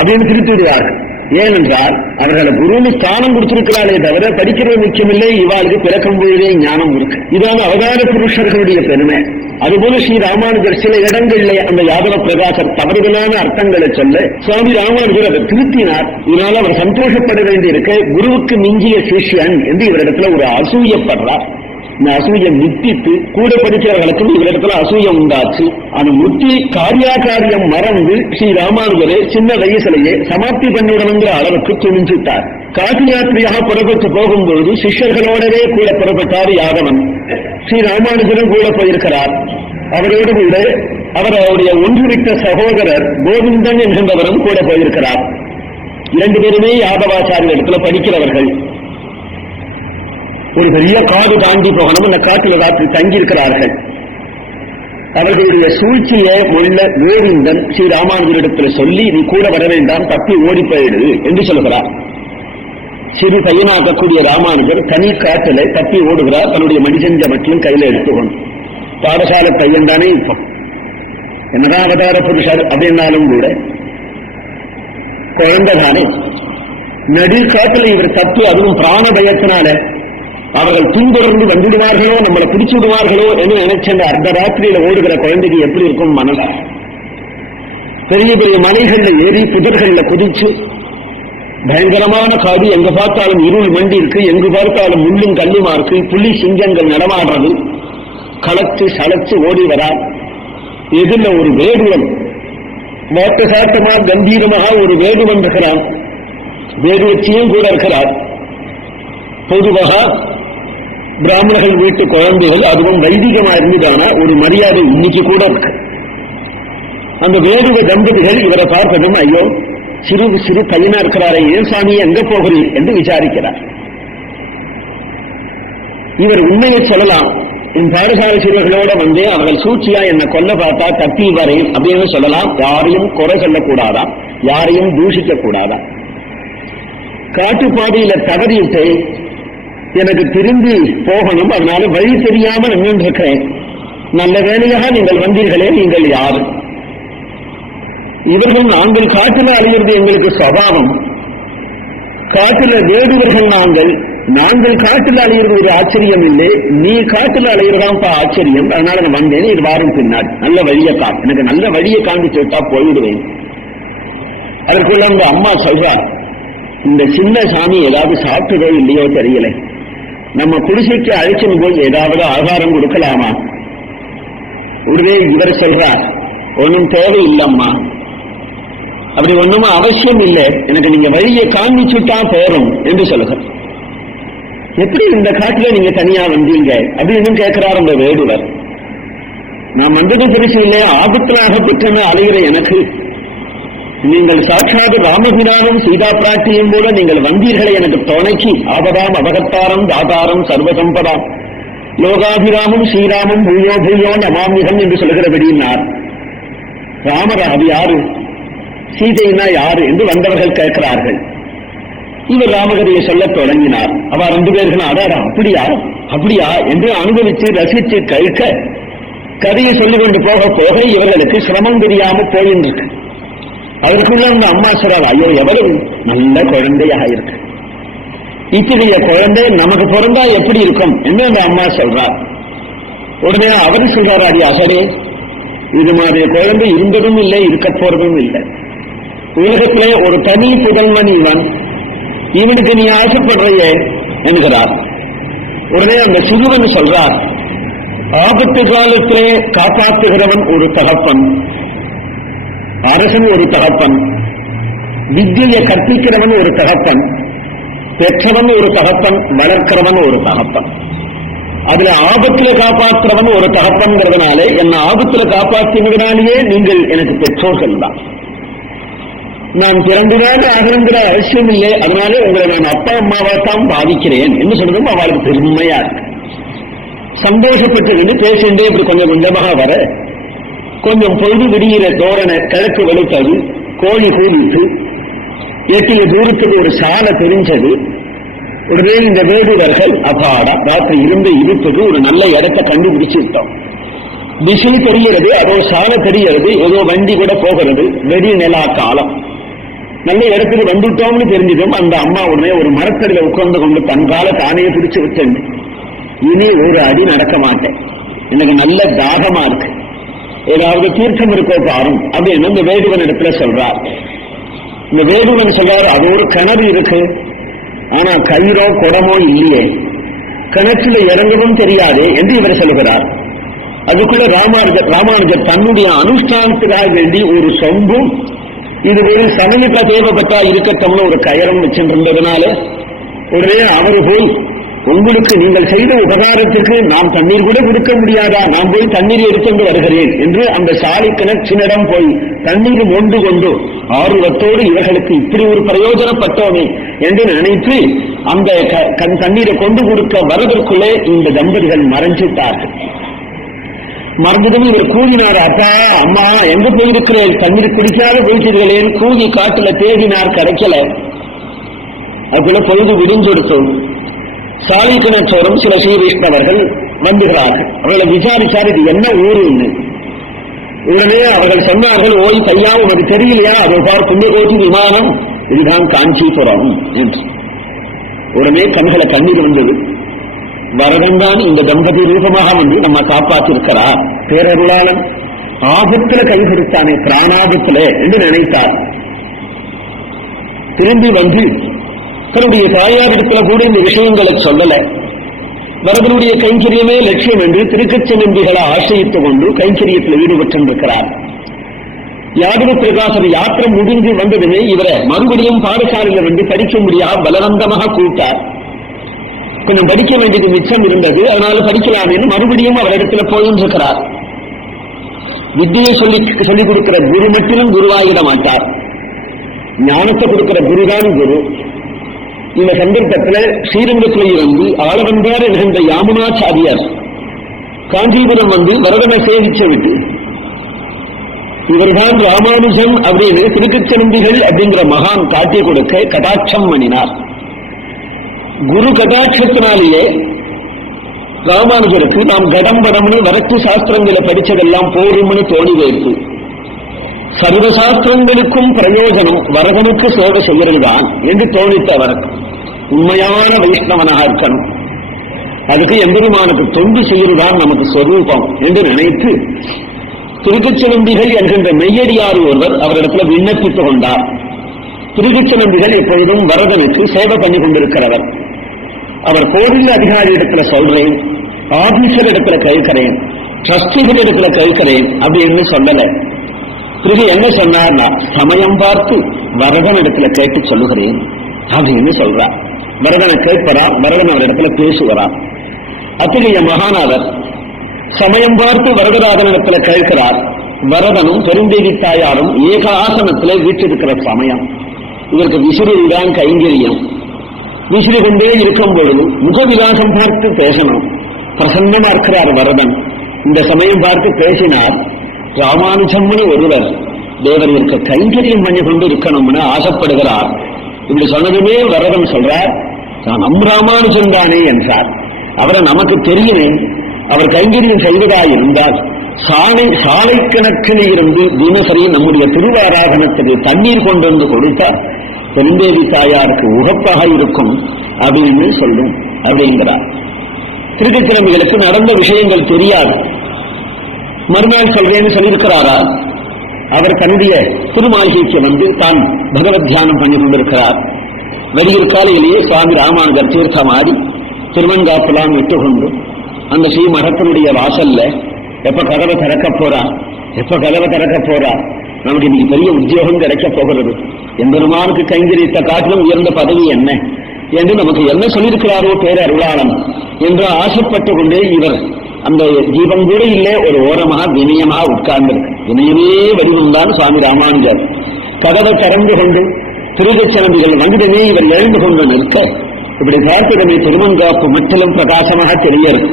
அப்படின்னு திருத்தி விடுவார்கள். ஏனென்றால் அவர்களை குருன்னு ஸ்தானம் கொடுத்திருக்கிறாளே தவிர படிக்கிறது முக்கியமில்லை இவாளுக்கு பிறக்கும் பொழுதே ஞானம் இருக்கு. இதான் அவதார புருஷர்களுடைய பெருமை. அதுபோல ஸ்ரீ ராமானுஜர் சில இடங்களிலே அந்த யாதவ பிரகாசர் தவறுதலான அர்த்தங்களை சொல்ல சுவாமி ராமானுஜர் அதை திருத்தினார். இதனால அவர் சந்தோஷப்பட வேண்டியிருக்க. குருவுக்கு மிஞ்சிய சிஷ்யன் என்று இவரிடத்துல ஒரு அசூயப்படுறார். இந்த அசூயை முத்தித்து கூட படிக்கிறவர்களுக்கும் இவரிடத்துல அசூய உண்டாச்சு. அந்த முத்தி காரியாகாரியம் மறந்து ஸ்ரீ ராமானுஜரே சின்ன வயசுலேயே சமாப்தி பண்ணிவிடணுங்கிற அளவுக்கு துணிஞ்சுட்டார். காசி யாத்திரையாக புறப்பட்டு போகும்போது சிஷ்யர்களோடவே கூட புறப்பட்டார் யாதவன் ஸ்ரீ ராமானுஜரும் கூட போயிருக்கிறார். அவரோடு கூட அவர் அவருடைய ஒன்றுவிட்ட சகோதரர் கோவிந்தன் என்கின்றவரும் கூட போயிருக்கிறார். இரண்டு பேருமே யாதவாச்சாரிய இடத்துல படிக்கிறவர்கள். ஒரு பெரிய காடு தாண்டி போகணும். அந்த காட்டில் ராத்திரி தங்கியிருக்கிறார்கள். அவர்களுடைய சூழ்ச்சியை முள்ள கோவிந்தன் ஸ்ரீ ராமானுஜரிடத்தில் சொல்லி நீ கூட வர வேண்டாம் தப்பி ஓடி போயிடு என்று சொல்கிறார். சிறு பையனாக்கக்கூடிய ராமானுஜர் தனி காட்டில தப்பி ஓடுகிறார். தன்னுடைய மடிசஞ்ச மட்டும் கையில எடுத்துக்கொண்டு. பாடசாலை பையன் தானே இப்போ. என்னதான் அவதார புருஷர் அப்படின்னாலும் கூட குழந்தை தானே. நடுக்காட்டில் இவர் தப்பி அதுவும் பிராண பயத்தினால அவர்கள் பின்தொடர்ந்து வந்துடுவார்களோ நம்மளை பிடிச்சு விடுவார்களோ என்று நினைச்ச அந்த அர்த்த ராத்திரியில ஓடுகிற குழந்தைக்கு எப்படி இருக்கும் மனம்? பெரிய பெரிய மலைகள்ல ஏறி புதர்கள்ல குதிச்சு பயங்கரமான காடு எங்க பார்த்தாலும் இருள் மண்டி இருக்கு எங்கு பார்த்தாலும் முள்ளும் கல்லுமா இருக்கு புலி சிங்கங்கள் நடமாடுறது. களைச்சு சளைச்சு ஓடி வரா. எதிரில் ஒரு வேடுவன் மோட்ட சாட்டமா கம்பீரமாக ஒரு வேடுவன் இருக்கிறான். வேடுவச்சியும் கூட இருக்கிறார். பொதுவாக பிராமணர்கள் வீட்டு குழந்தைகள் அதுவும் வைதிகமா இருந்ததான ஒரு மரியாதை இன்னைக்கு கூட இருக்கு. அந்த வேடுவ தம்பதிகள் இவரை பார்த்ததும் ஐயோ சிறு சிறு பையனா இருக்கிறாரே ஏன் சாமி எங்க போகிறீர் என்று விசாரிக்கிறார். இவர் உண்மையை சொல்லலாம். என் பாடசாலை சிறுவர்களோட வந்து அவர்கள் சூழ்ச்சியா என்னை கொல்ல பார்த்தா தப்பி வரேன் அப்படின்னு சொல்லலாம். யாரையும் குறை சொல்லக்கூடாதா? யாரையும் தூஷிக்க கூடாதா காட்டுப்பாதையில தவறிட்டு எனக்கு திரும்பி போகணும். அதனால வழி தெரியாமல் நின்று இருக்கிறேன் நல்ல வேலையாக நீங்கள் வந்தீர்களே நீங்கள் யார்? இவர்கள் நாங்கள் காட்டில் அழிகிறது எங்களுக்கு சுவாவம். காட்டில் வேடுவர்கள் நாங்கள். நாங்கள் காட்டில் அலையிறது ஒரு ஆச்சரியம் இல்லை. நீ காட்டில் அலையிறதான் ஆச்சரியம். அதனால நான் வந்தேன். இது வாரம் பின்னாடி நல்ல வழியை கா எனக்கு நல்ல வழியை காண்பிச்சு விட்டா போயிடுவேன் அதற்குள்ள அந்த அம்மா சொல்றா இந்த சின்ன சாமி ஏதாவது சாப்பிட்டதோ இல்லையோ தெரியல. நம்ம குடிசைக்கு அழைச்சின்னு போய் ஏதாவது ஆகாரம் கொடுக்கலாமா? உடனே இவர் சொல்றார் ஒன்றும் தேவை இல்லம்மா அப்படி ஒண்ணுமா அவசியம் இல்லை. எனக்கு நீங்க வழியை காமிச்சுட்டா போறோம் என்று சொல்லுங்க எப்படி இந்த காட்டுல நீங்க தனியா வந்தீங்க? அப்படின்னு கேட்கிறார் அந்த வேடுவர். நான் வந்தது பெருசு இல்லை ஆபத்துல அகப்பட்டு அலைகிற எனக்கு நீங்கள் சாட்சாத் ராமபிரானும் சீதா பிராட்டியும் போல நீங்கள் வந்தீர்களை எனக்கு துணைக்கு ஆபதாம் அவகத்தாரம் தாதாரம் சர்வசம்பதாம். லோகாபிராமும் ஸ்ரீராமும் பூயோ பூயோ நமாமிகம் என்று சொல்கிறபடியினார். ராமர் அது யாரு? சீதைனா யாரு என்று வந்தவர்கள் கேட்கிறார்கள். இவர் ராமகதையை சொல்லத் தொடங்கினார். அவ ரெண்டு பேர்கள் அடாடா அப்படியா? அப்படியா? என்று அனுபவித்து ரசித்து கழிக்க கதையை சொல்லிக் கொண்டு போக போக இவர்களுக்கு சிரமம் தெரியாம போயின்றிருக்கு. அதற்குள்ள அந்த அம்மா சொல்றாள் ஐயோ எவ்வளவு நல்ல குழந்தையாக இருக்கு. இத்தகைய குழந்தை நமக்கு பிறந்தா எப்படி இருக்கும்? என்று அந்த அம்மா சொல்றார் உடனே அவர் சொல்றாரு அடி அசரே இது மாதிரி குழந்தை இருந்ததும் இல்லை இருக்க போறதும் இல்லை. உலகத்திலே ஒரு தனி புதல்வன் இவன். இவனுக்கு நீ ஆசைப்படுறையே என்கிறார். உடனே அந்த சிறுவன் சொல்றார் ஆபத்து காலத்திலே காப்பாற்றுகிறவன் ஒரு தகப்பன். அரசன் ஒரு தகப்பன். வித்தியை கற்பிக்கிறவன் ஒரு தகப்பன். பெற்றவன் ஒரு தகப்பன் வளர்க்கிறவன் ஒரு தகப்பன். அதுல ஆபத்துல காப்பாற்றுறவன் ஒரு தகப்பன்கிறதுனாலே என்ன ஆபத்துல காப்பாற்றினதுனாலேயே நீங்கள் எனக்கு பெற்றோர்கள் தான். நான் பிறந்துதான் ஆகணுங்கிற அவசியம் இல்லை. அதனாலே உங்களை நான் அப்பா அம்மாவா தான் பாதிக்கிறேன் என்று சொல்றதும் அவளுக்கு பெருமையா இருக்கு. சந்தோஷப்பட்டு பேசிண்டே இப்படி கொஞ்சம் கொஞ்சமாக வர கொஞ்சம் பொழுது விடுகிற தோரணை கிழக்கு வெளுத்தது கோழி கூலிட்டு எட்டிய தூரத்துக்கு ஒரு சாலை தெரிஞ்சது. உடனே இந்த வேடுவர்கள் அப்பாடா ராத்திரி இருந்து இருப்பது ஒரு நல்ல இடத்தை கண்டுபிடிச்சு விட்டோம் திசை தெரிகிறது அதோ சாலை தெரிகிறது ஏதோ வண்டி கூட போகிறது வெடி நிலா காலம். நல்ல இடத்துக்கு வந்துட்டோம்னு தெரிஞ்சதும் அந்த அம்மா உடனே ஒரு மரத்தடியில உட்கார்ந்து கொண்டு தன் கால தானே பிடிச்சு விட்டேன். இனி ஒரு அடி நடக்க மாட்டேன். எனக்கு நல்ல தாகமா இருக்கு. ஏதாவது தீர்த்தம் இருக்கோ பாரும். அப்படின்னு இந்த வேடுவன் இடத்துல சொல்றார். இந்த வேடுவன் சொல்றாரு அது ஒரு கிணறு இருக்கு. ஆனா கயிறோ குடமோ இல்லையே. கிணற்றுல இறங்கவும் தெரியாது என்று இவர் சொல்கிறார் அதுக்குள்ள ராமானுஜர் ராமானுஜர் தன்னுடைய அனுஷ்டானத்துக்காக வேண்டி ஒரு சொம்பும் இது வெறும் சமயத்தை தேவைப்பட்டா இருக்கட்டும்னு ஒரு கயரம் வச்சுருந்ததுனால உடனே அவர் போய் உங்களுக்கு நீங்கள் செய்த உபகாரத்திற்கு நாம் தண்ணீர் கூட கொடுக்க முடியாதா? நான் போய் தண்ணீர் எடுத்துட்டு வருகிறேன் என்று அந்த சாலை கிணற்றினிடம் போய் தண்ணீர் மொண்டு கொண்டு ஆர்வத்தோடு இவர்களுக்கு இப்படி ஒரு பிரயோஜனப்பட்டோமே என்று நினைத்து அந்த க- கண் தண்ணீரை கொண்டு கொடுக்க வரதற்குள்ளே இந்த தம்பதிகள் மறைஞ்சிட்டார்கள் மறந்ததும் இவர் கூவினார் அப்பா அம்மா எங்க போயிருக்கிறேன்? தண்ணீர் குடிக்காத போயிட்டீர்களேன் கூவி காட்டுல தேடினார் கிடைக்கல அதுக்குள்ள பொழுது விடிஞ்செடுத்தோம் சாலை சில ஸ்ரீ வைஷ்ணவர்கள் வந்துகிறார்கள் அவர்களை விசாரிச்சார் இது என்ன ஊருன்னு உடனே அவர்கள் சொன்னார்கள் ஓய் பையா உனக்கு தெரியலையா? அதோ பார் புண்ணியகோட்டி விமானம். இதுதான் காஞ்சிபுரம் என்று. உடனே கண்களை கண்ணீர் வந்தது. வரதன்தான் இந்த தம்பதி ரூபமாக வந்து நம்ம காப்பாற்றிருக்கிறா பேரருளாளன். ஆபத்துல கை கொடுத்தானே பிராணாபத்துல என்று நினைத்தார். திரும்பி வந்து தன்னுடைய தாயாரிடத்துல கூட இந்த விஷயங்களை சொல்லல. வரதனுடைய கைங்கரியமே லட்சியம் என்று திருக்கச்சநம்பிகளை ஆசிரியத்துக் கொண்டு கைங்கரியத்தில் ஈடுபட்டிருக்கிறார். யாதவ பிரகாசர் யாத்திரை முடிந்து வந்ததுமே இவரை மறுபடியும் பாடசாலையில் வந்து படிக்க முடியாம பலவந்தமாக கூட்டார் கொஞ்சம் படிக்க வேண்டியது மிச்சம் இருந்தது. அதனால படிக்கலாமேன்னு மறுபடியும் அவரிடத்துல போயின்றிருக்கிறார். வித்தியை சொல்லி சொல்லிக் கொடுக்கிற குரு மட்டும் குருவாகிட மாட்டார். ஞானத்தை கொடுக்கிற குருதான் குரு. இந்த சந்தர்ப்பத்தில் ஸ்ரீரங்கத்தில் வந்து ஆளவந்தார் என்கின்ற யாமுனாச்சாரியார் காஞ்சிபுரம் வந்து வரதனை சேவிச்சு விட்டு இவர்தான் ராமானுஜம் அப்படின்னு திருக்கச்சநம்பிகள் அப்படிங்கிற மகான் காட்டி கொடுக்க கடாட்சம் பண்ணினார் குரு கடாட்சத்தினாலேயே ராமானுஜருக்கு நாம் கடம்படம்னு வரத்து சாஸ்திரங்களை படிச்சதெல்லாம் போரும்னு தோணி வைப்பு சர்வ சாஸ்திரங்களுக்கும் பிரயோஜனம் வரதனுக்கு சேவை செய்யறதுதான் என்று தோணித்த அவர் உண்மையான வைஷ்ணவனாக இருக்கணும் அதுக்கு எம்பெருமானுக்கு தொண்டு செய்யறதுதான் நமக்கு சொரூபம் என்று நினைத்து திருக்கச்சநம்பிகள் என்கின்ற மெய்யடியார் ஒருவர் அவரிடத்துல விண்ணப்பித்துக் கொண்டார். திருக்கச்சநம்பிகள் எப்பொழுதும் வரதனுக்கு சேவை பண்ணி கொண்டிருக்கிறவர். அவர் கோவில் அதிகாரி இடத்துல சொல்றேன் ஆபீசர் இடத்துல கேட்கிறேன் ட்ரஸ்டிகள் இடத்துல கேட்கிறேன் அப்படின்னு சொல்லல. பிறகு என்ன சொன்னார்னா சமயம் பார்த்து வரதன் இடத்துல கேட்டு சொல்லுகிறேன் அப்படின்னு சொல்றார். வரதனை கேட்பறான் வரதன் அவர் இடத்துல பேசுகிறார் அத்தகைய மகாநாதர் சமயம் பார்த்து வரதராஜன் இடத்துல கேட்கிறார். வரதனும் பெருந்தேவி தாயாரும் ஏக ஆசனத்துல வீற்றிருக்கிற சமயம். இவருக்கு விசிறிதான் கைங்கரியம். விசிறி கொண்டே இருக்கும் பொழுது முகவிலாசம் பார்த்து பேசணும். பிரசன்னமா இருக்கிறார் வரதன். இந்த சமயம் பார்த்து பேசினார் ராமானுஜம்னு ஒருவர் தேவர் இருக்க கைங்கரியம் பண்ணி கொண்டு இருக்கணும்னு ஆசைப்படுகிறார். இப்படி சொன்னதுமே வரதன் சொல்றார். நம் ராமானுஜன் தானே என்றார். அவரை நமக்கு தெரியுமே. அவர் கைங்கரியம் செய்வதாய் இருந்தால் சாலை சாலை கணக்கில் இருந்து தினசரி நம்முடைய திருவாராதனத்துக்கு தண்ணீர் கொண்டு வந்து கொடுத்தார் பெருந்தேவி தாயாருக்கு உகப்பாக இருக்கும் அப்படின்னு சொல்லும் அப்படிங்கிறார். திருக்கச்சிரமிகளுக்கு நடந்த விஷயங்கள் தெரியாது. மறுநாள் சொல்றேன்னு சொல்லியிருக்கிறாரா? அவர் தன்னுடைய திருமாளிகைக்கு வந்து தான் பகவத் தியானம் பண்ணி கொண்டிருக்கிறார் வெளியில் காலையிலேயே சுவாமி ராமானுஜர் தீர்த்தமாடி திருவன்காப்புலாம் விட்டு கொண்டு அந்த ஸ்ரீ மடத்தினுடைய வாசல்ல எப்ப கதவை திறக்க போறா? எப்ப கதவை திறக்க போறா? நமக்கு இன்னைக்கு பெரிய உத்தியோகம் கிடைக்க போகிறது. எம்பெருமானுக்கு கைங்கரித்த காட்டிலும் உயர்ந்த பதவி என்ன? என்று நமக்கு என்ன சொல்லியிருக்கிறாரோ பேர் அருளாளன் என்று ஆசைப்பட்டு கொண்டே இவர் அந்த தீபம் கூட இல்லை ஒரு ஓரமாக வினயமாக உட்கார்ந்திருக்கு. வினயமே வடிவம்தான் சுவாமி ராமானுஜர். கதவை திறந்து கொண்டு திருகச்சனந்திகள் வந்ததுமே இவர் எழுந்து கொண்டு நிற்க. இப்படி பார்த்ததுமே திருமங்காப்பு முற்றிலும் பிரகாசமாக தெரியறது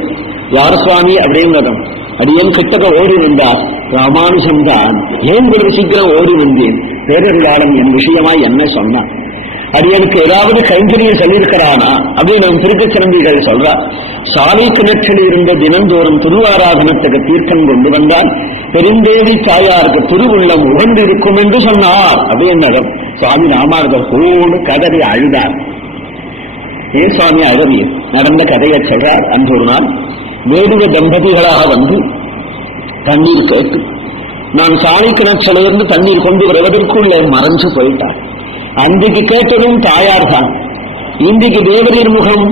யார் சுவாமி? அப்படின்றதும் அடியன் கிட்டக்க ஓடி வந்தார் ராமானுஜம் தான். ஏன் இவ்வளவு சீக்கிரம் ஓடி வந்தேன் பேரருளாளன் என் விஷயமா என்ன சொன்னான் அரியனுக்கு ஏதாவது கைங்கரியம் சொல்லியிருக்கிறானா? அப்படின்னு நம் திருக்கச்சிரம்பிகள் சொல்றார் சாலை கிணற்றில் இருந்த தினந்தோறும் திருவாராதனத்துக்கு தீர்க்கம் கொண்டு வந்தால் பெருந்தேவி தாயாருக்கு திருவுள்ளம் உகந்து இருக்கும் என்று சொன்னார். அப்படின்னு சுவாமி ராமானுஜர் ஹோடு கதறி அழுதார். ஏன் சுவாமி அழவியர் நடந்த கதையை சொல்றார். அன்று ஒரு நாள் வேடுவ தம்பதிகளாக வந்து தண்ணீர் கேட்டு நான் சாலை கிணற்றிலிருந்து தண்ணீர் கொண்டு வருவதற்குள்ளே மறைஞ்சு போயிட்டார். அன்றைக்கு கேட்டதும் தாயார் தான் இன்றைக்கு தேவரின் முகம்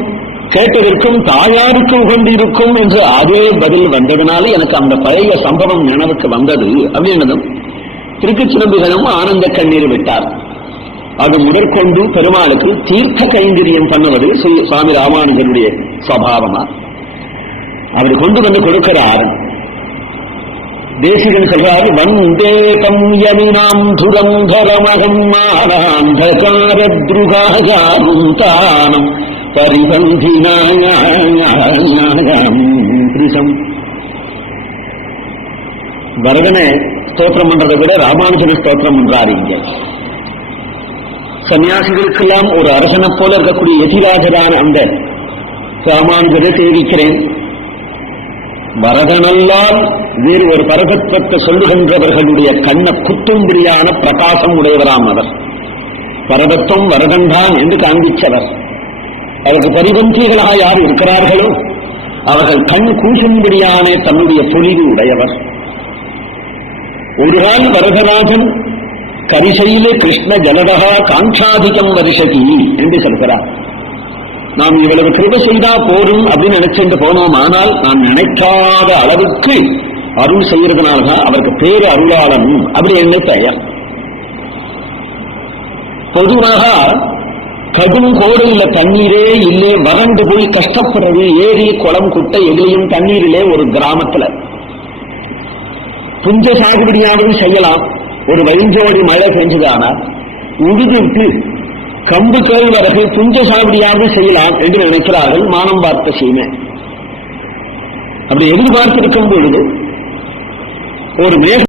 கேட்டதற்கும் தாயாருக்கு உகந்து இருக்கும் என்று அதே பதில் வந்ததுனால எனக்கு அந்த பழைய சம்பவம் நினைவுக்கு வந்தது அப்படின்னதும் திருக்குச்சிலம்பிகளும் ஆனந்த கண்ணீர் விட்டார். அது முதற்கொண்டு பெருமாளுக்கு தீர்த்த கைங்கரியம் பண்ணுவது ஸ்ரீ சுவாமி ராமானுஜருடைய சுவாவமா. அவர் கொண்டு வந்து கொடுக்கிறார். தேசிகன் சொல்றாரு வந்தேகம் யமினாம் துரங்கரமகம் மானாந்தகார துருகாகாரும் தானம் பரிபந்தினாயம் வரதனை ஸ்தோத்திரம் பண்றதை விட ராமானுஜன ஸ்தோத்திரம் பண்றாரு இங்க. சன்னியாசிகளுக்கெல்லாம் ஒரு அரசனை போல இருக்கக்கூடிய எதிராஜரான அந்த ராமானுஜரை சேவிக்கிறேன். வரதனல்லால் வேறு ஒரு பரதத்துவத்தை சொல்லுகின்றவர்களுடைய கண்ண குத்தும்பிரியான பிரகாசம் உடையவராம் அவர். பரதத்துவம் வரதன்தான் என்று காண்பிச்சவர். அவருக்கு பரிபந்திகளாக யார் இருக்கிறார்களோ அவர்கள் கண் கூசும்படியான தன்னுடைய பொலிவு உடையவர். ஒருகால் வரதராஜன் கரிசையிலே கிருஷ்ண ஜலதகா காங்காதிகம் வருஷதி என்று சொல்கிறார். நாம் இவ்வளவு கிருப செய்தா போதும் அப்படின்னு நினைச்சுட்டு போனோம். ஆனால் நான் நினைக்காத அளவுக்கு அருள் செய்யறதுனாலதான் அவருக்கு பேரு அருளாளன் அப்படி என்ன பெயர். பொதுவாக கடும் கோடையில தண்ணீரே இல்லை வறண்டு போய் கஷ்டப்படுறது. ஏரி குளம் குட்டை எதிலையும் தண்ணீரிலே ஒரு கிராமத்துல. புஞ்ச சாகுபடியாவது செய்யலாம். ஒரு வழிஞ்சோடி மழை பெஞ்சதானா உழுதுட்டு கம்பு கேழ்வரகு புஞ்ச சாவடியாவது செய்யலாம் என்று நினைக்கிறார்கள் மானம் பார்த்த சீமை. அப்படி எதிர்பார்த்திருக்கும் பொழுது ஒரு மேக